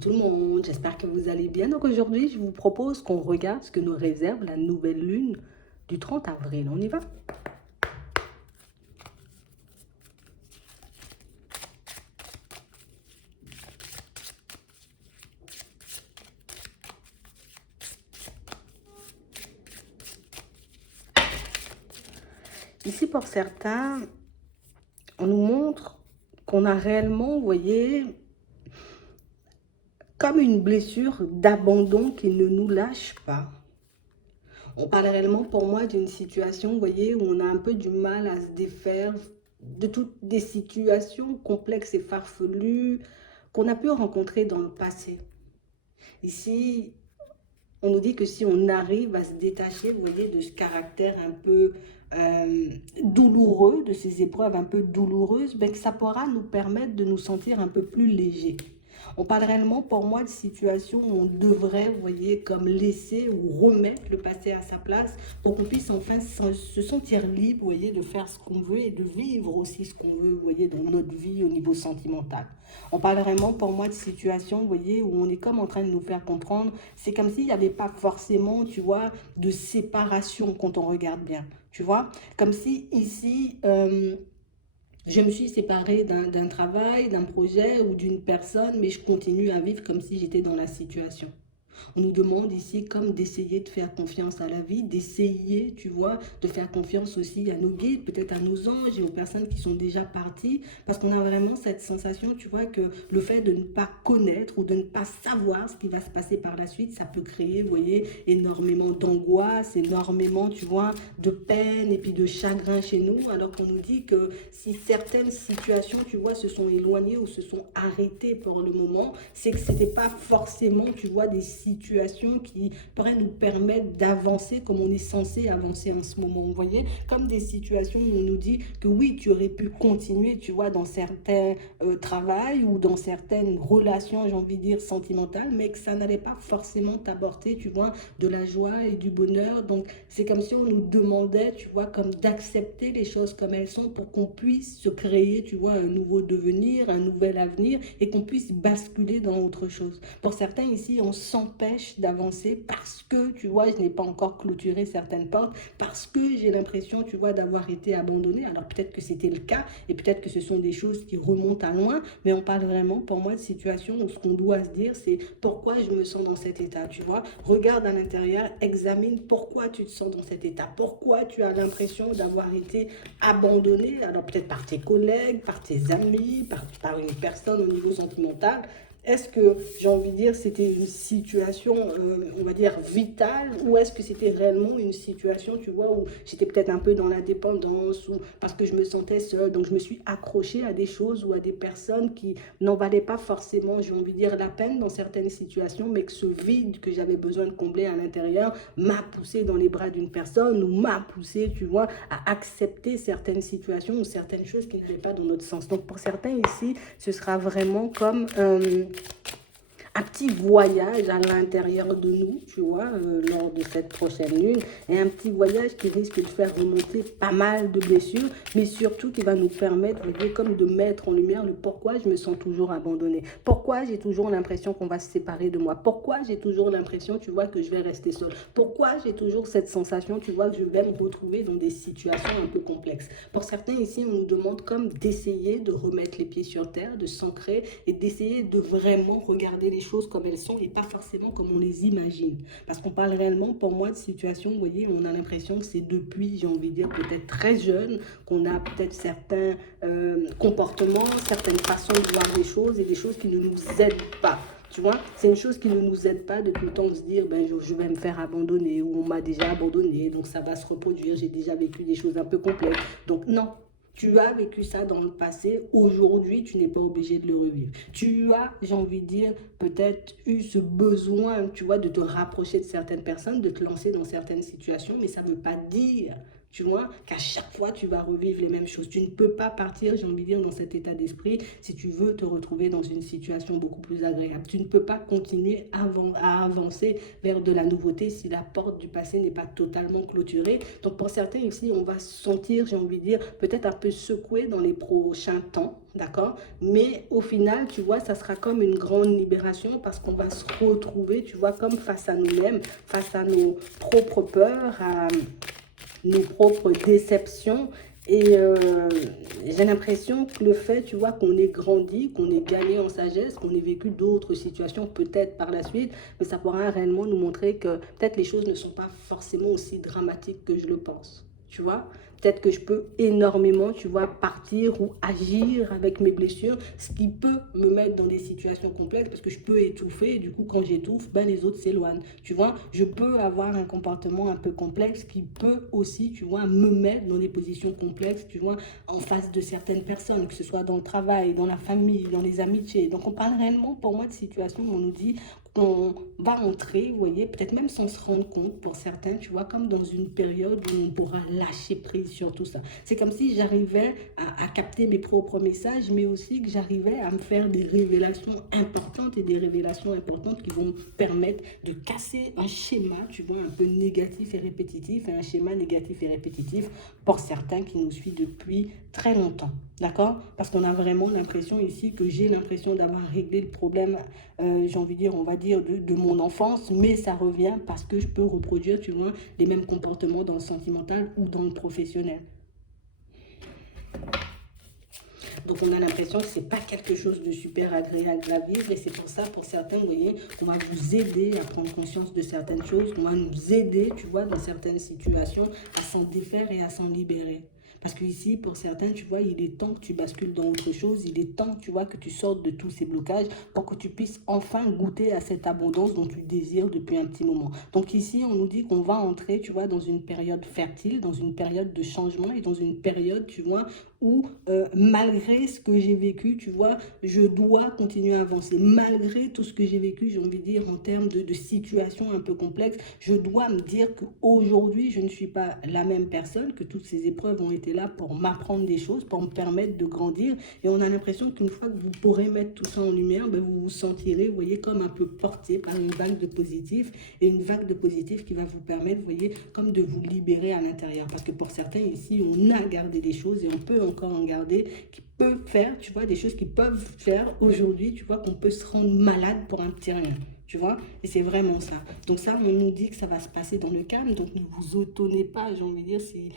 tout le monde, j'espère que vous allez bien. Donc aujourd'hui, je vous propose qu'on regarde ce que nous réserve la nouvelle lune du 30 avril. On y va? Ici, pour certains, on nous montre qu'on a réellement, vous voyez, comme une blessure d'abandon qui ne nous lâche pas. On parle réellement pour moi d'une situation, vous voyez, où on a un peu du mal à se défaire de toutes des situations complexes et farfelues qu'on a pu rencontrer dans le passé. Ici, on nous dit que si on arrive à se détacher, vous voyez, de ce caractère un peu douloureux, de ces épreuves un peu douloureuses, ben, que ça pourra nous permettre de nous sentir un peu plus légers. On parle réellement pour moi de situations où on devrait, vous voyez, comme laisser ou remettre le passé à sa place pour qu'on puisse enfin se sentir libre, vous voyez, de faire ce qu'on veut et de vivre aussi ce qu'on veut, vous voyez, dans notre vie au niveau sentimental. On parle vraiment pour moi de situations, vous voyez, où on est comme en train de nous faire comprendre, c'est comme s'il n'y avait pas forcément, tu vois, de séparation quand on regarde bien, tu vois, comme si ici, je me suis séparée d'un travail, d'un projet ou d'une personne, mais je continue à vivre comme si j'étais dans la situation. On nous demande ici comme d'essayer de faire confiance à la vie, d'essayer, tu vois, de faire confiance aussi à nos guides, peut-être à nos anges et aux personnes qui sont déjà parties, parce qu'on a vraiment cette sensation, tu vois, que le fait de ne pas connaître ou de ne pas savoir ce qui va se passer par la suite, ça peut créer, vous voyez, énormément d'angoisse, énormément, tu vois, de peine et puis de chagrin chez nous, alors qu'on nous dit que si certaines situations, tu vois, se sont éloignées ou se sont arrêtées pour le moment, c'est que ce n'était pas forcément, tu vois, des situations qui pourraient nous permettre d'avancer comme on est censé avancer en ce moment. Vous voyez, comme des situations où on nous dit que oui, tu aurais pu continuer, tu vois, dans certains travails ou dans certaines relations, j'ai envie de dire, sentimentales, mais que ça n'allait pas forcément t'apporter, tu vois, de la joie et du bonheur. Donc, c'est comme si on nous demandait, tu vois, comme d'accepter les choses comme elles sont pour qu'on puisse se créer, tu vois, un nouveau devenir, un nouvel avenir et qu'on puisse basculer dans autre chose. Pour certains ici, on s'empêche d'avancer parce que, tu vois, je n'ai pas encore clôturé certaines portes, parce que j'ai l'impression, tu vois, d'avoir été abandonné. Alors peut-être que c'était le cas et peut-être que ce sont des choses qui remontent à loin, mais on parle vraiment pour moi de situations où ce qu'on doit se dire, c'est pourquoi je me sens dans cet état, tu vois. Regarde à l'intérieur, examine pourquoi tu te sens dans cet état, pourquoi tu as l'impression d'avoir été abandonné, alors peut-être par tes collègues, par tes amis, par une personne au niveau sentimental. Est-ce que, j'ai envie de dire, c'était une situation, on va dire, vitale, ou est-ce que c'était réellement une situation, tu vois, où j'étais peut-être un peu dans la dépendance, ou parce que je me sentais seule, donc je me suis accrochée à des choses ou à des personnes qui n'en valaient pas forcément, j'ai envie de dire, la peine dans certaines situations, mais que ce vide que j'avais besoin de combler à l'intérieur m'a poussé dans les bras d'une personne, ou m'a poussé, tu vois, à accepter certaines situations ou certaines choses qui n'allaient pas dans notre sens. Donc pour certains ici, ce sera vraiment comme un petit voyage à l'intérieur de nous, tu vois, lors de cette prochaine lune, et un petit voyage qui risque de faire remonter pas mal de blessures, mais surtout qui va nous permettre, vous voyez, comme de mettre en lumière le pourquoi je me sens toujours abandonnée, pourquoi j'ai toujours l'impression qu'on va se séparer de moi, pourquoi j'ai toujours l'impression, tu vois, que je vais rester seule, pourquoi j'ai toujours cette sensation, tu vois, que je vais me retrouver dans des situations un peu complexes. Pour certains ici, on nous demande comme d'essayer de remettre les pieds sur terre, de s'ancrer et d'essayer de vraiment regarder les choses comme elles sont et pas forcément comme on les imagine. Parce qu'on parle réellement, pour moi, de situations, vous voyez, on a l'impression que c'est depuis, j'ai envie de dire, peut-être très jeune, qu'on a peut-être certains comportements, certaines façons de voir les choses et des choses qui ne nous aident pas. Tu vois, c'est une chose qui ne nous aide pas de tout le temps se dire, ben, je vais me faire abandonner ou on m'a déjà abandonné, donc ça va se reproduire, j'ai déjà vécu des choses un peu complexes. Donc non, tu as vécu ça dans le passé, aujourd'hui tu n'es pas obligé de le revivre. Tu as, j'ai envie de dire, peut-être eu ce besoin, tu vois, de te rapprocher de certaines personnes, de te lancer dans certaines situations, mais ça ne veut pas dire Tu vois, qu'à chaque fois, tu vas revivre les mêmes choses. Tu ne peux pas partir, j'ai envie de dire, dans cet état d'esprit si tu veux te retrouver dans une situation beaucoup plus agréable. Tu ne peux pas continuer à avancer vers de la nouveauté si la porte du passé n'est pas totalement clôturée. Donc, pour certains ici, on va se sentir, j'ai envie de dire, peut-être un peu secoué dans les prochains temps, d'accord? Mais au final, tu vois, ça sera comme une grande libération parce qu'on va se retrouver, tu vois, comme face à nous-mêmes, face à nos propres peurs, à nos propres déceptions. Et j'ai l'impression que le fait, tu vois, qu'on ait grandi, qu'on ait gagné en sagesse, qu'on ait vécu d'autres situations peut-être par la suite, mais ça pourra réellement nous montrer que peut-être les choses ne sont pas forcément aussi dramatiques que je le pense. Tu vois, peut-être que je peux énormément, tu vois, partir ou agir avec mes blessures, ce qui peut me mettre dans des situations complexes parce que je peux étouffer et du coup, quand j'étouffe, ben, les autres s'éloignent. Tu vois, je peux avoir un comportement un peu complexe qui peut aussi, tu vois, me mettre dans des positions complexes, tu vois, en face de certaines personnes, que ce soit dans le travail, dans la famille, dans les amitiés. Donc, on parle réellement, pour moi, de situations où on nous dit qu'on va entrer, vous voyez, peut-être même sans se rendre compte pour certains, tu vois, comme dans une période où on pourra lâcher prise sur tout ça. C'est comme si j'arrivais à capter mes propres messages, mais aussi que j'arrivais à me faire des révélations importantes et des révélations importantes qui vont me permettre de casser un schéma, tu vois, un peu négatif et répétitif, et un schéma négatif et répétitif pour certains qui nous suivent depuis très longtemps. D'accord? Parce qu'on a vraiment l'impression ici que j'ai l'impression d'avoir réglé le problème, j'ai envie de dire, on va dire, de mon enfance, mais ça revient parce que je peux reproduire, tu vois, les mêmes comportements dans le sentimental ou dans le professionnel. Donc on a l'impression que c'est pas quelque chose de super agréable à vivre et c'est pour ça, pour certains, vous voyez, on va vous aider à prendre conscience de certaines choses, on va nous aider, tu vois, dans certaines situations, à s'en défaire et à s'en libérer. Parce que ici, pour certains, tu vois, il est temps que tu bascules dans autre chose. Il est temps, tu vois, que tu sortes de tous ces blocages pour que tu puisses enfin goûter à cette abondance dont tu désires depuis un petit moment. Donc ici, on nous dit qu'on va entrer, tu vois, dans une période fertile, dans une période de changement et dans une période, tu vois, où malgré ce que j'ai vécu, tu vois, je dois continuer à avancer. Malgré tout ce que j'ai vécu, j'ai envie de dire, en termes de situation un peu complexe, je dois me dire qu'aujourd'hui, je ne suis pas la même personne, que toutes ces épreuves ont été là pour m'apprendre des choses, pour me permettre de grandir. Et on a l'impression qu'une fois que vous pourrez mettre tout ça en lumière, ben vous vous sentirez, vous voyez, comme un peu porté par une vague de positif. Et une vague de positif qui va vous permettre, vous voyez, comme de vous libérer à l'intérieur. Parce que pour certains ici, on a gardé des choses et on peut encore en garder qui peuvent faire, tu vois, des choses qui peuvent faire aujourd'hui, tu vois, qu'on peut se rendre malade pour un petit rien. Tu vois, et c'est vraiment ça. Donc ça, on nous dit que ça va se passer dans le calme, donc ne vous étonnez pas, j'ai envie de dire, si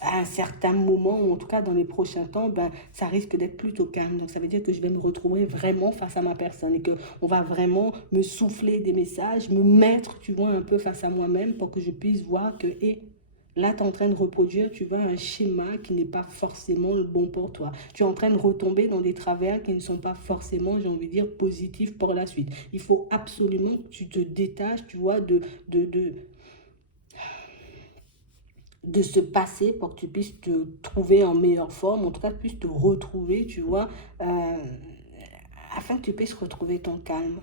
à un certain moment, ou en tout cas dans les prochains temps, ben, ça risque d'être plutôt calme. Donc ça veut dire que je vais me retrouver vraiment face à ma personne et qu'on va vraiment me souffler des messages, me mettre, tu vois, un peu face à moi-même pour que je puisse voir que, et là, tu es en train de reproduire, tu vois, un schéma qui n'est pas forcément le bon pour toi. Tu es en train de retomber dans des travers qui ne sont pas forcément, j'ai envie de dire, positifs pour la suite. Il faut absolument que tu te détaches, tu vois, de ce passé pour que tu puisses te trouver en meilleure forme, en tout cas, que tu puisses te retrouver, tu vois, afin que tu puisses retrouver ton calme.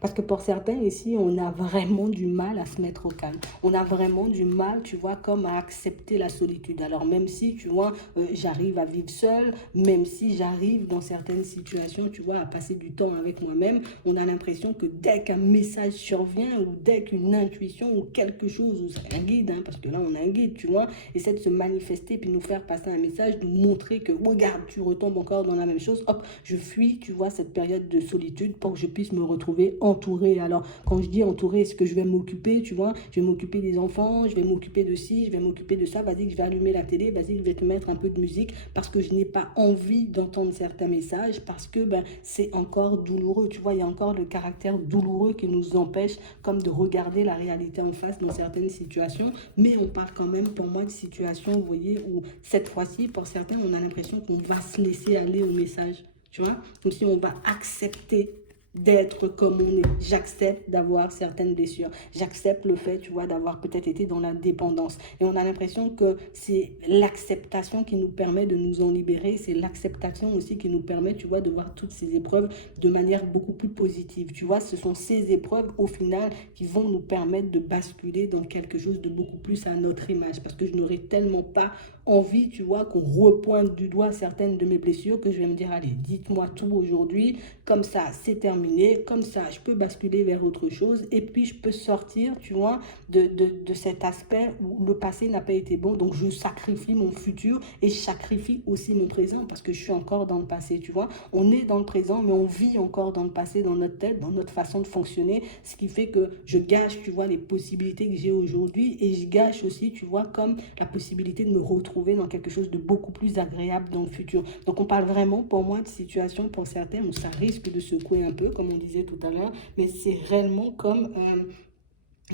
Parce que pour certains ici, on a vraiment du mal à se mettre au calme. On a vraiment du mal, tu vois, comme à accepter la solitude. Alors même si, tu vois, j'arrive à vivre seule, même si j'arrive dans certaines situations, tu vois, à passer du temps avec moi-même, on a l'impression que dès qu'un message survient ou dès qu'une intuition ou quelque chose, ou c'est un guide, hein, parce que là on a un guide, tu vois, essaie de se manifester puis nous faire passer un message, nous montrer que, regarde, tu retombes encore dans la même chose, hop, je fuis, tu vois, cette période de solitude pour que je puisse me retrouver entourée. Alors, quand je dis entourée, est-ce que je vais m'occuper, tu vois, je vais m'occuper des enfants, je vais m'occuper de ci, je vais m'occuper de ça, vas-y que je vais allumer la télé, vas-y que je vais te mettre un peu de musique parce que je n'ai pas envie d'entendre certains messages, parce que ben, c'est encore douloureux, tu vois, il y a encore le caractère douloureux qui nous empêche comme de regarder la réalité en face dans certaines situations, mais on parle quand même pour moi de situations, vous voyez, où cette fois-ci, pour certains, on a l'impression qu'on va se laisser aller au message, tu vois, comme si on va accepter d'être comme on est. J'accepte d'avoir certaines blessures. J'accepte le fait, tu vois, d'avoir peut-être été dans la dépendance. Et on a l'impression que c'est l'acceptation qui nous permet de nous en libérer. C'est l'acceptation aussi qui nous permet, tu vois, de voir toutes ces épreuves de manière beaucoup plus positive. Tu vois, ce sont ces épreuves, au final, qui vont nous permettre de basculer dans quelque chose de beaucoup plus à notre image. Parce que je n'aurais tellement pas envie, tu vois, qu'on repointe du doigt certaines de mes blessures que je vais me dire, allez, dites-moi tout aujourd'hui, comme ça, c'est terminé, comme ça, je peux basculer vers autre chose, et puis je peux sortir, tu vois, de cet aspect où le passé n'a pas été bon, donc je sacrifie mon futur et je sacrifie aussi mon présent, parce que je suis encore dans le passé, tu vois. On est dans le présent, mais on vit encore dans le passé, dans notre tête, dans notre façon de fonctionner, ce qui fait que je gâche, tu vois, les possibilités que j'ai aujourd'hui, et je gâche aussi, tu vois, comme la possibilité de me retrouver dans quelque chose de beaucoup plus agréable dans le futur. Donc on parle vraiment pour moi de situations pour certains où ça risque de secouer un peu, comme on disait tout à l'heure, mais c'est réellement comme,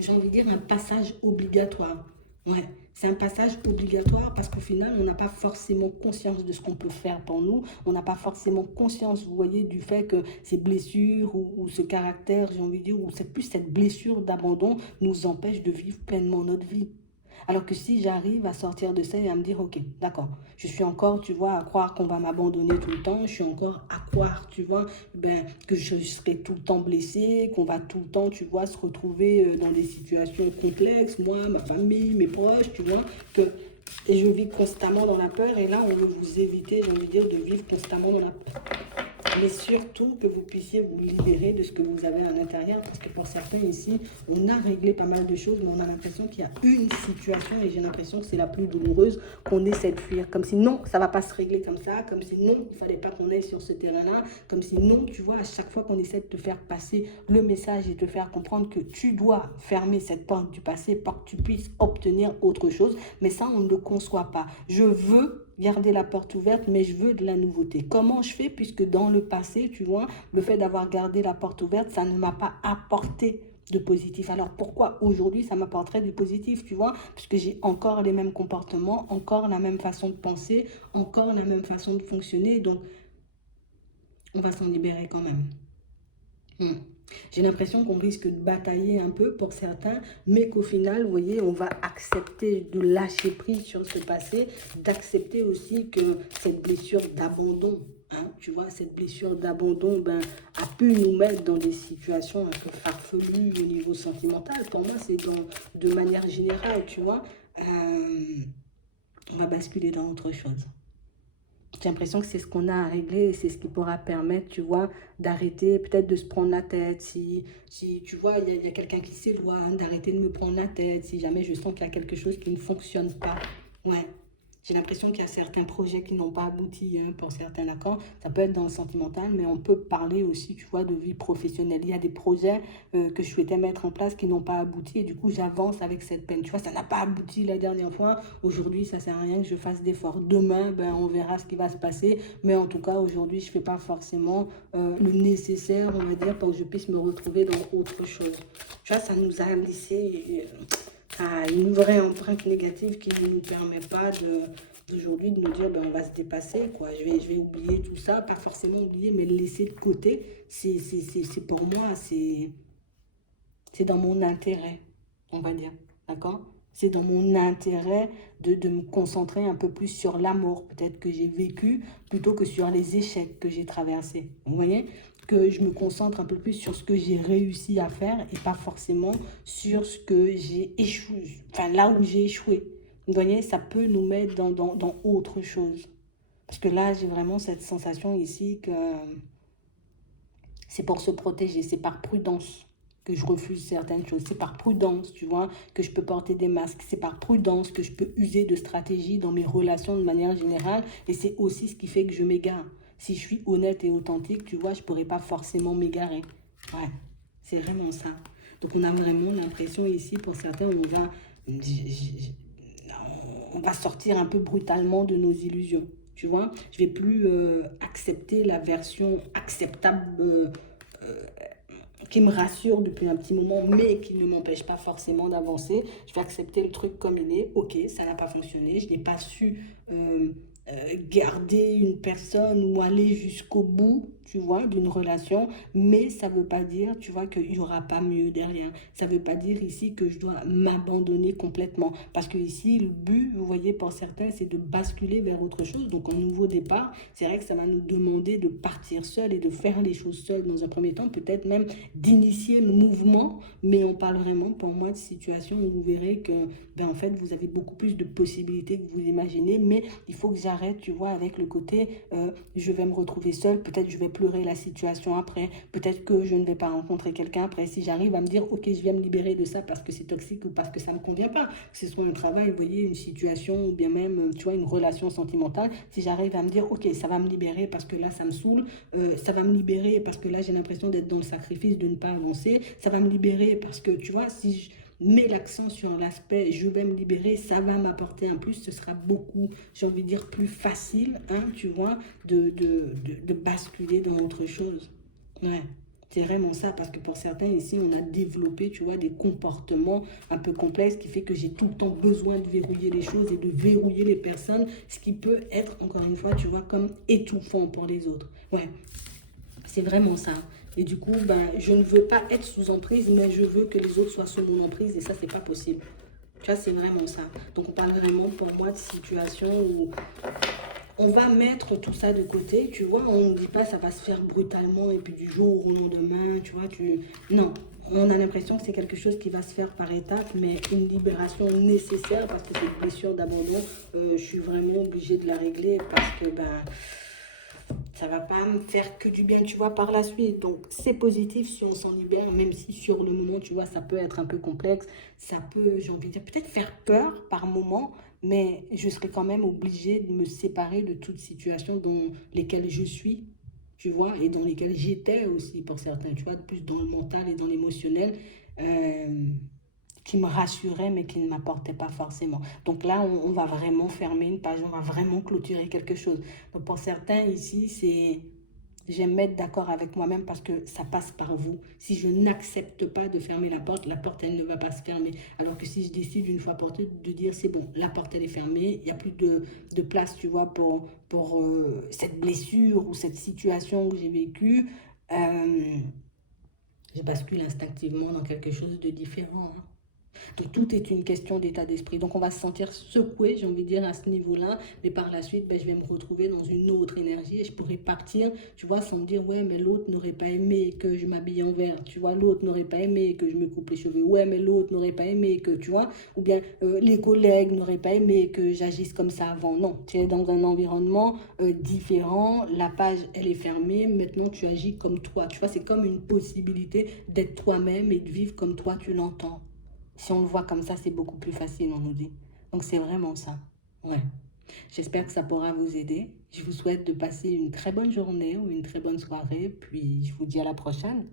j'ai envie de dire, un passage obligatoire. Ouais, c'est un passage obligatoire parce qu'au final, on n'a pas forcément conscience de ce qu'on peut faire pour nous. On n'a pas forcément conscience, vous voyez, du fait que ces blessures ou ce caractère, j'ai envie de dire, ou c'est plus cette blessure d'abandon nous empêche de vivre pleinement notre vie. Alors que si j'arrive à sortir de ça et à me dire, ok, d'accord, je suis encore, tu vois, à croire qu'on va m'abandonner tout le temps, je suis encore à croire, tu vois, ben, que je serai tout le temps blessée, qu'on va tout le temps, tu vois, se retrouver dans des situations complexes, moi, ma famille, mes proches, tu vois, que, et je vis constamment dans la peur, et là, on veut vous éviter, j'ai envie de dire, de vivre constamment dans la peur. Mais surtout que vous puissiez vous libérer de ce que vous avez à l'intérieur, parce que pour certains ici, on a réglé pas mal de choses, mais on a l'impression qu'il y a une situation, et j'ai l'impression que c'est la plus douloureuse, qu'on essaie de fuir, comme si non, ça ne va pas se régler comme ça, comme si non, il ne fallait pas qu'on aille sur ce terrain-là, comme si non, tu vois, à chaque fois qu'on essaie de te faire passer le message et te faire comprendre que tu dois fermer cette porte du passé pour que tu puisses obtenir autre chose, mais ça, on ne le conçoit pas. Je veux garder la porte ouverte, mais je veux de la nouveauté. Comment je fais? Puisque dans le passé, tu vois, le fait d'avoir gardé la porte ouverte, ça ne m'a pas apporté de positif. Alors pourquoi aujourd'hui ça m'apporterait du positif, tu vois? Puisque j'ai encore les mêmes comportements, encore la même façon de penser, encore la même façon de fonctionner. Donc, on va s'en libérer quand même. J'ai l'impression qu'on risque de batailler un peu pour certains, mais qu'au final, vous voyez, on va accepter de lâcher prise sur ce passé, d'accepter aussi que cette blessure d'abandon, hein, tu vois, cette blessure d'abandon ben, a pu nous mettre dans des situations un peu farfelues au niveau sentimental. Pour moi, c'est de manière générale, tu vois, on va basculer dans autre chose. J'ai l'impression que c'est ce qu'on a à régler et c'est ce qui pourra permettre, tu vois, d'arrêter, peut-être de se prendre la tête. Si tu vois, il y a quelqu'un qui s'éloigne, d'arrêter de me prendre la tête. Si jamais je sens qu'il y a quelque chose qui ne fonctionne pas. Ouais. J'ai l'impression qu'il y a certains projets qui n'ont pas abouti hein, pour certains accords. Ça peut être dans le sentimental, mais on peut parler aussi, tu vois, de vie professionnelle. Il y a des projets que je souhaitais mettre en place qui n'ont pas abouti et du coup, j'avance avec cette peine. Tu vois, ça n'a pas abouti la dernière fois. Aujourd'hui, ça ne sert à rien que je fasse d'efforts. Demain, ben, on verra ce qui va se passer. Mais en tout cas, aujourd'hui, je ne fais pas forcément le nécessaire, on va dire, pour que je puisse me retrouver dans autre chose. Tu vois, ça nous a laissé... une vraie empreinte négative qui ne nous permet pas d'aujourd'hui de nous dire ben, on va se dépasser, quoi. Je vais oublier tout ça, pas forcément oublier, mais le laisser de côté. C'est pour moi, c'est dans mon intérêt, on va dire, d'accord? C'est dans mon intérêt de me concentrer un peu plus sur l'amour, peut-être que j'ai vécu, plutôt que sur les échecs que j'ai traversés. Vous voyez? Que je me concentre un peu plus sur ce que j'ai réussi à faire et pas forcément sur ce que j'ai échoué, enfin là où j'ai échoué. Vous voyez? Ça peut nous mettre dans autre chose. Parce que là, j'ai vraiment cette sensation ici que c'est pour se protéger, c'est par prudence que je refuse certaines choses. C'est par prudence, tu vois, que je peux porter des masques. C'est par prudence que je peux user de stratégies dans mes relations de manière générale. Et c'est aussi ce qui fait que je m'égare. Si je suis honnête et authentique, tu vois, je ne pourrais pas forcément m'égarer. Ouais, c'est vraiment ça. Donc on a vraiment l'impression ici, pour certains, on va sortir un peu brutalement de nos illusions. Tu vois, je ne vais plus accepter la version acceptable qui me rassure depuis un petit moment, mais qui ne m'empêche pas forcément d'avancer. Je vais accepter le truc comme il est. Ok, ça n'a pas fonctionné. Je n'ai pas su garder une personne ou aller jusqu'au bout, tu vois, d'une relation, mais ça veut pas dire, tu vois, qu'il y aura pas mieux derrière. Ça veut pas dire ici que je dois m'abandonner complètement. Parce que ici, le but, vous voyez, pour certains, c'est de basculer vers autre chose. Donc, en nouveau départ, c'est vrai que ça va nous demander de partir seul et de faire les choses seul dans un premier temps, peut-être même d'initier le mouvement, mais on parle vraiment, pour moi, de situation où vous verrez que, ben, en fait, vous avez beaucoup plus de possibilités que vous imaginez, mais il faut que j'arrête, tu vois, avec le côté je vais me retrouver seule, peut-être je vais pleurer la situation après, peut-être que je ne vais pas rencontrer quelqu'un après. Si j'arrive à me dire, ok, je viens me libérer de ça parce que c'est toxique ou parce que ça ne me convient pas, que ce soit un travail, vous voyez, une situation ou bien même, tu vois, une relation sentimentale, si j'arrive à me dire, ok, ça va me libérer parce que là, ça me saoule, ça va me libérer parce que là, j'ai l'impression d'être dans le sacrifice, de ne pas avancer, ça va me libérer parce que, tu vois, si je mets l'accent sur l'aspect je vais me libérer, ça va m'apporter un plus, ce sera beaucoup, j'ai envie de dire, plus facile, hein, tu vois, de basculer dans autre chose. Ouais, c'est vraiment ça, parce que pour certains ici, on a développé, tu vois, des comportements un peu complexes qui fait que j'ai tout le temps besoin de verrouiller les choses et de verrouiller les personnes, ce qui peut être, encore une fois, tu vois, comme étouffant pour les autres. Ouais, c'est vraiment ça. Et du coup, ben, je ne veux pas être sous emprise, mais je veux que les autres soient sous mon emprise et ça, c'est pas possible. Tu vois, c'est vraiment ça. Donc, on parle vraiment pour moi de situation où on va mettre tout ça de côté, tu vois, on ne dit pas ça va se faire brutalement et puis du jour au lendemain, tu vois, tu... Non, on a l'impression que c'est quelque chose qui va se faire par étapes, mais une libération nécessaire parce que cette blessure d'abandon, je suis vraiment obligée de la régler parce que, ben, ça va pas me faire que du bien, tu vois, par la suite. Donc, c'est positif si on s'en libère, même si sur le moment, tu vois, ça peut être un peu complexe. Ça peut, j'ai envie de dire, peut-être faire peur par moment, mais je serai quand même obligée de me séparer de toute situation dans lesquelles je suis, tu vois, et dans lesquelles j'étais aussi pour certains, tu vois, plus dans le mental et dans l'émotionnel. Euh, qui me rassurait mais qui ne m'apportait pas forcément. Donc là, on va vraiment fermer une page, on va vraiment clôturer quelque chose. Donc pour certains ici, c'est... J'aime mettre d'accord avec moi-même parce que ça passe par vous. Si je n'accepte pas de fermer la porte, elle ne va pas se fermer. Alors que si je décide une fois pour toutes de dire c'est bon, la porte, elle est fermée, il n'y a plus de place, tu vois, pour cette blessure ou cette situation que j'ai vécue, euh, je bascule instinctivement dans quelque chose de différent, hein. Donc tout est une question d'état d'esprit. Donc on va se sentir secoué, j'ai envie de dire, à ce niveau-là. Mais par la suite, ben, je vais me retrouver dans une autre énergie et je pourrais partir, tu vois, sans me dire, ouais, mais l'autre n'aurait pas aimé que je m'habille en vert. Tu vois, l'autre n'aurait pas aimé que je me coupe les cheveux. Ouais, mais l'autre n'aurait pas aimé que, tu vois, ou bien les collègues n'auraient pas aimé que j'agisse comme ça avant. Non, tu es dans un environnement différent. La page, elle est fermée. Maintenant, tu agis comme toi. Tu vois, c'est comme une possibilité d'être toi-même et de vivre comme toi, tu l'entends. Si on le voit comme ça, c'est beaucoup plus facile, on nous dit. Donc c'est vraiment ça. Ouais. J'espère que ça pourra vous aider. Je vous souhaite de passer une très bonne journée ou une très bonne soirée. Puis je vous dis à la prochaine.